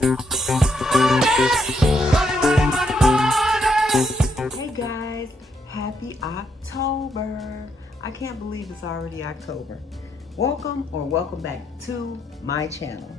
Hey guys, happy October. I can't believe it's already October. Welcome or welcome back to my channel.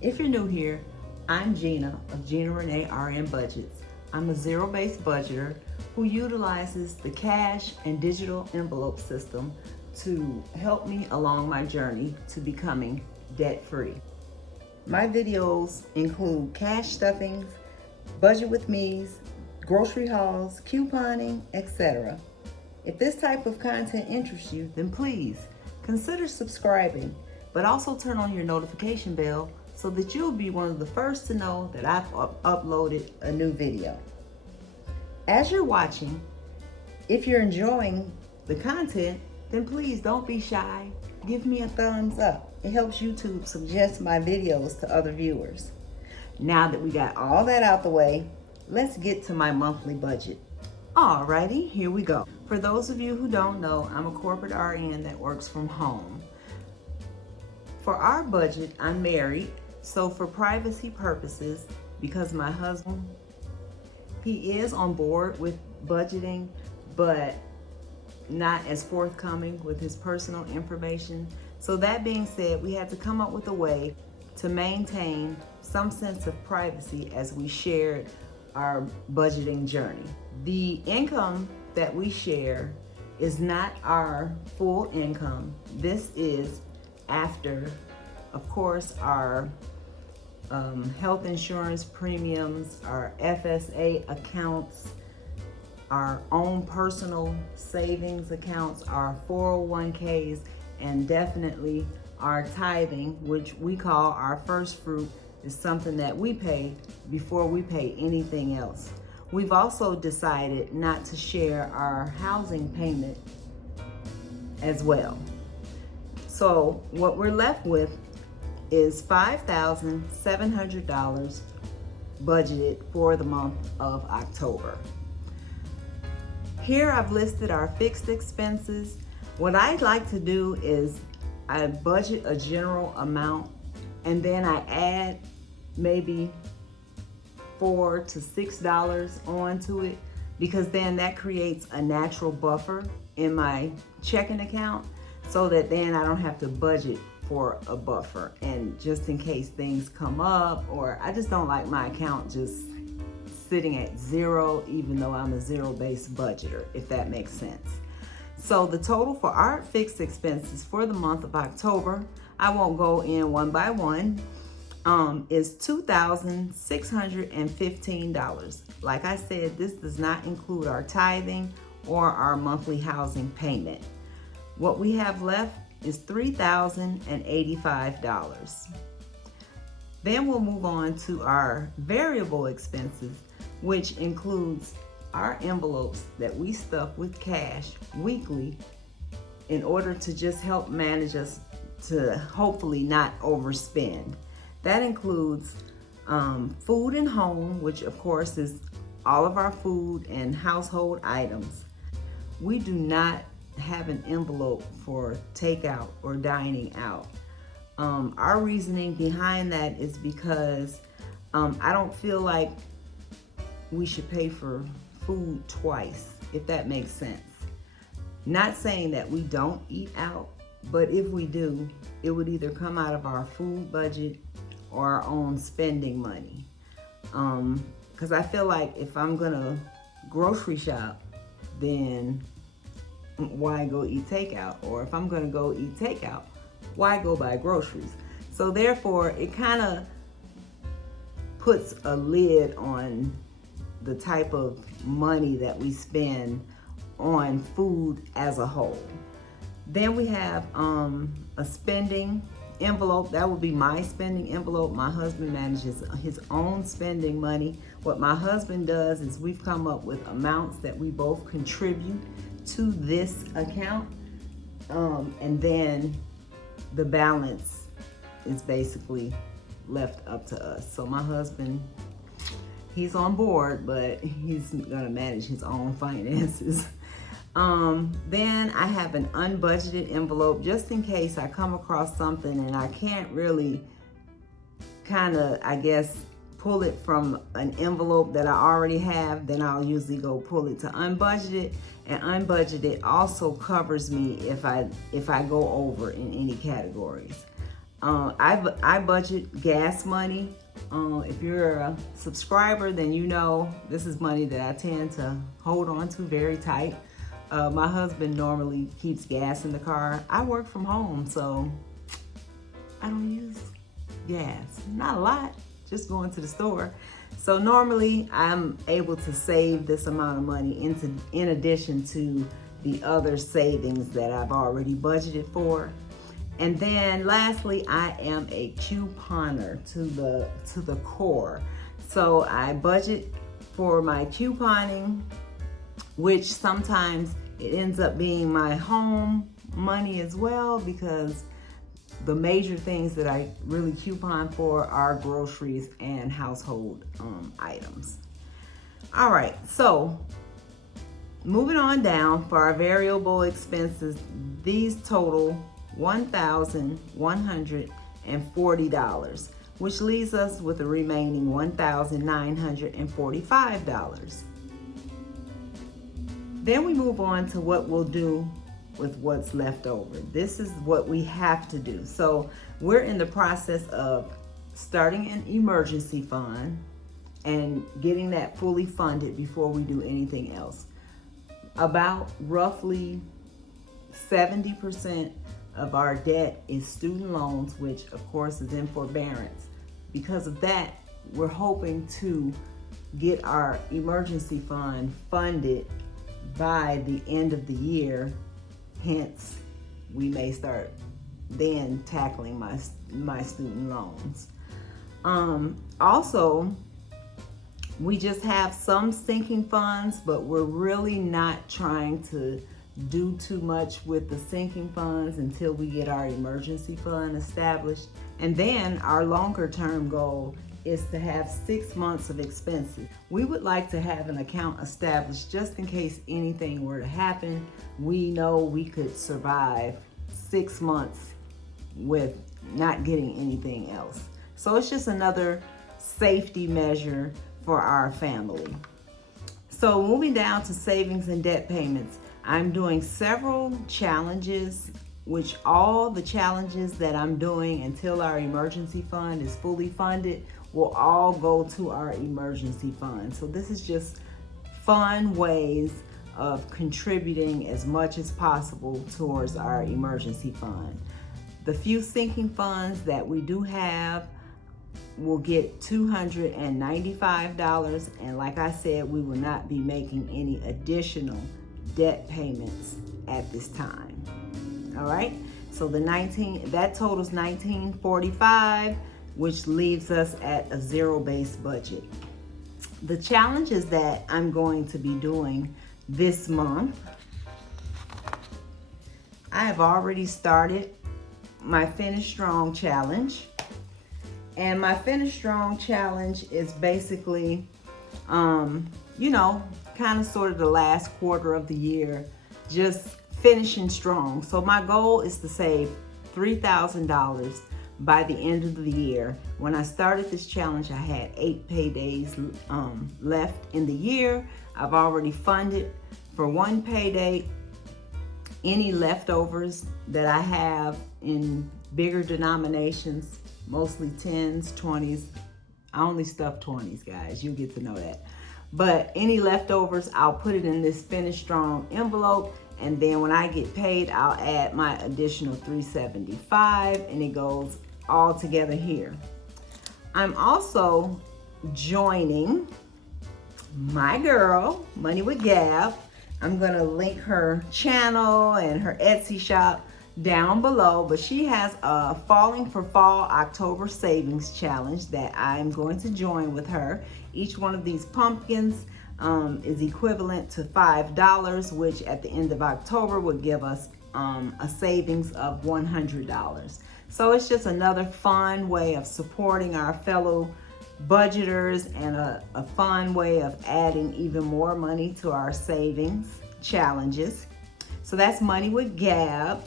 If you're new here, I'm Gina of Gina Renee RN Budgets. I'm a zero-based budgeter who utilizes the cash and digital envelope system to help me along my journey to becoming debt-free. My videos include cash stuffings, budget with me's, grocery hauls, couponing, etc. If this type of content interests you, then please consider subscribing, but also turn on your notification bell so that you'll be one of the first to know that I've uploaded a new video. As you're watching, if you're enjoying the content, then please don't be shy. Give me a thumbs up. It helps YouTube suggest my videos to other viewers. Now that we got all that out the way, let's get to my monthly budget. Alrighty, here we go. For those of you who don't know, I'm a corporate RN that works from home. For our budget, I'm married, so for privacy purposes, because my husband, he is on board with budgeting, but not as forthcoming with his personal information. So that being said, we had to come up with a way to maintain some sense of privacy as we shared our budgeting journey. The income that we share is not our full income. This is after, of course, our health insurance premiums, our FSA accounts, our own personal savings accounts, our 401ks, and definitely our tithing, which we call our first fruit, is something that we pay before we pay anything else. We've also decided not to share our housing payment as well. So what we're left with is $5,700 budgeted for the month of October. Here I've listed our fixed expenses. What I'd like to do is I budget a general amount and then I add maybe $4 to $6 onto it, because then that creates a natural buffer in my checking account so that then I don't have to budget for a buffer, and just in case things come up, or I just don't like my account just sitting at zero even though I'm a zero-based budgeter, if that makes sense. So the total for our fixed expenses for the month of October, I won't go in one by one, is $2,615. Like I said, this does not include our tithing or our monthly housing payment. What we have left is $3,085. Then we'll move on to our variable expenses, which includes our envelopes that we stuff with cash weekly in order to just help manage us to hopefully not overspend. That includes food and home, which of course is all of our food and household items. We do not have an envelope for takeout or dining out. Our reasoning behind that is because I don't feel like we should pay for food twice, if that makes sense. Not saying that we don't eat out, but if we do, it would either come out of our food budget or our own spending money. Because I feel like if I'm gonna grocery shop, then why go eat takeout? Or if I'm gonna go eat takeout, why go buy groceries? So therefore, it kind of puts a lid on the type of money that we spend on food as a whole. Then we have a spending envelope. That would be my spending envelope. My husband manages his own spending money. What my husband does is we've come up with amounts that we both contribute to this account, and then the balance is basically left up to us. So my husband, he's on board, but he's gonna manage his own finances. Then I have an unbudgeted envelope just in case I come across something and I can't really kind of, I guess, pull it from an envelope that I already have, then I'll usually go pull it to unbudgeted. And unbudgeted also covers me if I go over in any categories. I budget gas money. If you're a subscriber, then you know this is money that I tend to hold on to very tight. My husband normally keeps gas in the car. I work from home, so I don't use gas. Not a lot, just going to the store. So normally I'm able to save this amount of money in addition to the other savings that I've already budgeted for. And then lastly, I am a couponer to the core. So I budget for my couponing, which sometimes it ends up being my home money as well, because the major things that I really coupon for are groceries and household items. All right, so moving on down for our variable expenses, these total $1,140, which leaves us with a remaining $1,945. Then we move on to what we'll do with what's left over. This is what we have to do. So we're in the process of starting an emergency fund and getting that fully funded before we do anything else. About roughly 70% of our debt is student loans, which of course is in forbearance. Because of that, we're hoping to get our emergency fund funded by the end of the year. Hence, we may start then tackling my student loans. Also, we just have some sinking funds, but we're really not trying to do too much with the sinking funds until we get our emergency fund established. And then our longer term goal is to have 6 months of expenses. We would like to have an account established just in case anything were to happen. We know we could survive 6 months with not getting anything else. So it's just another safety measure for our family. So moving down to savings and debt payments, I'm doing several challenges, which all the challenges that I'm doing until our emergency fund is fully funded will all go to our emergency fund. So this is just fun ways of contributing as much as possible towards our emergency fund. The few sinking funds that we do have will get $295, and like I said, we will not be making any additional debt payments at this time. All right, so that totals $1,945, which leaves us at a zero-based budget. The challenges that I'm going to be doing this month, I have already started my Finish Strong challenge. And my Finish Strong challenge is basically, kind of sort of the last quarter of the year, just finishing strong. So my goal is to save $3,000 by the end of the year. When I started this challenge, I had 8 paydays left in the year. I've already funded for 1 payday. Any leftovers that I have in bigger denominations, mostly 10s, 20s. I only stuff 20s, guys. You'll get to know that. But any leftovers, I'll put it in this Finish Strong envelope. And then when I get paid, I'll add my additional $375, and it goes all together here. I'm also joining my girl, Money with Gab. I'm gonna link her channel and her Etsy shop down below, but she has a Falling for Fall October Savings Challenge that I'm going to join with her. Each one of these pumpkins is equivalent to $5, which at the end of October would give us a savings of $100. So it's just another fun way of supporting our fellow budgeters and a fun way of adding even more money to our savings challenges. So that's Money with Gab.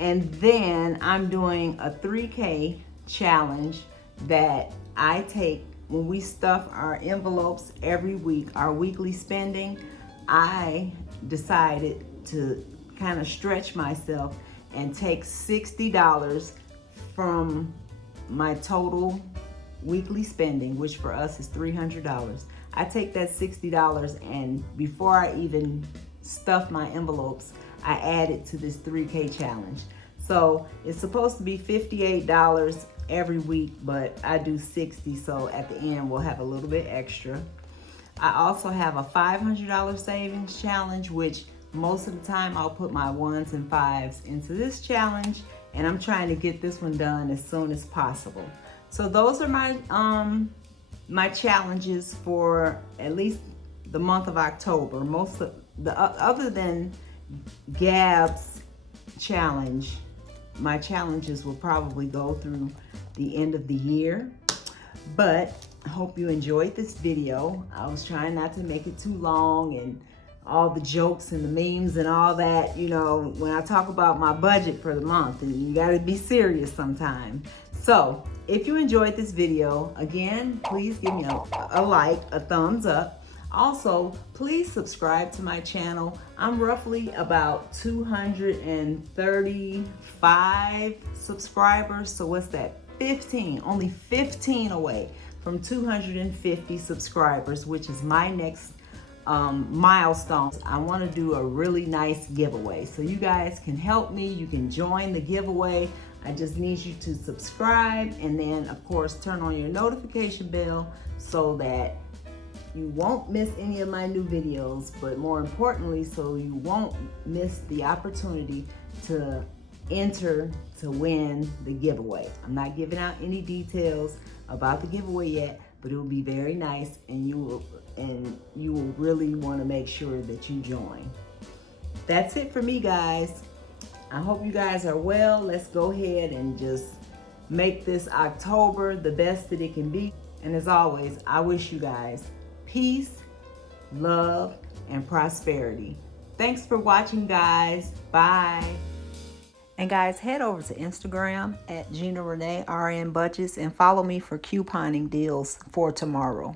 And then I'm doing a 3K challenge that I take when we stuff our envelopes every week, our weekly spending, I decided to kind of stretch myself and take $60 from my total weekly spending, which for us is $300. I take that $60, and before I even stuff my envelopes, I add it to this 3K challenge. So it's supposed to be $58 every week, but I do 60, so at the end we'll have a little bit extra. I also have a $500 savings challenge, which most of the time I'll put my 1s and 5s into this challenge, and I'm trying to get this one done as soon as possible. So those are my my challenges for at least the month of October. Most of the other than Gab's challenge, my challenges will probably go through the end of the year. But I hope you enjoyed this video. I was trying not to make it too long, and all the jokes and the memes and all that, you know, when I talk about my budget for the month, and you gotta be serious sometimes. So if you enjoyed this video, again, please give me a like, a thumbs up. Also, please subscribe to my channel. I'm roughly about 235 subscribers. So what's that? 15, only 15 away from 250 subscribers, which is my next milestone. I want to do a really nice giveaway. So you guys can help me. You can join the giveaway. I just need you to subscribe, and then of course turn on your notification bell so that you won't miss any of my new videos, but more importantly, so you won't miss the opportunity to enter to win the giveaway. I'm not giving out any details about the giveaway yet, but it will be very nice, and you will really want to make sure that you join. That's it for me, guys. I hope you guys are well. Let's go ahead and just make this October the best that it can be. And as always, I wish you guys peace, love, and prosperity. Thanks for watching, guys. Bye. And guys, head over to Instagram at Gina Renee RN Budgets and follow me for couponing deals for tomorrow.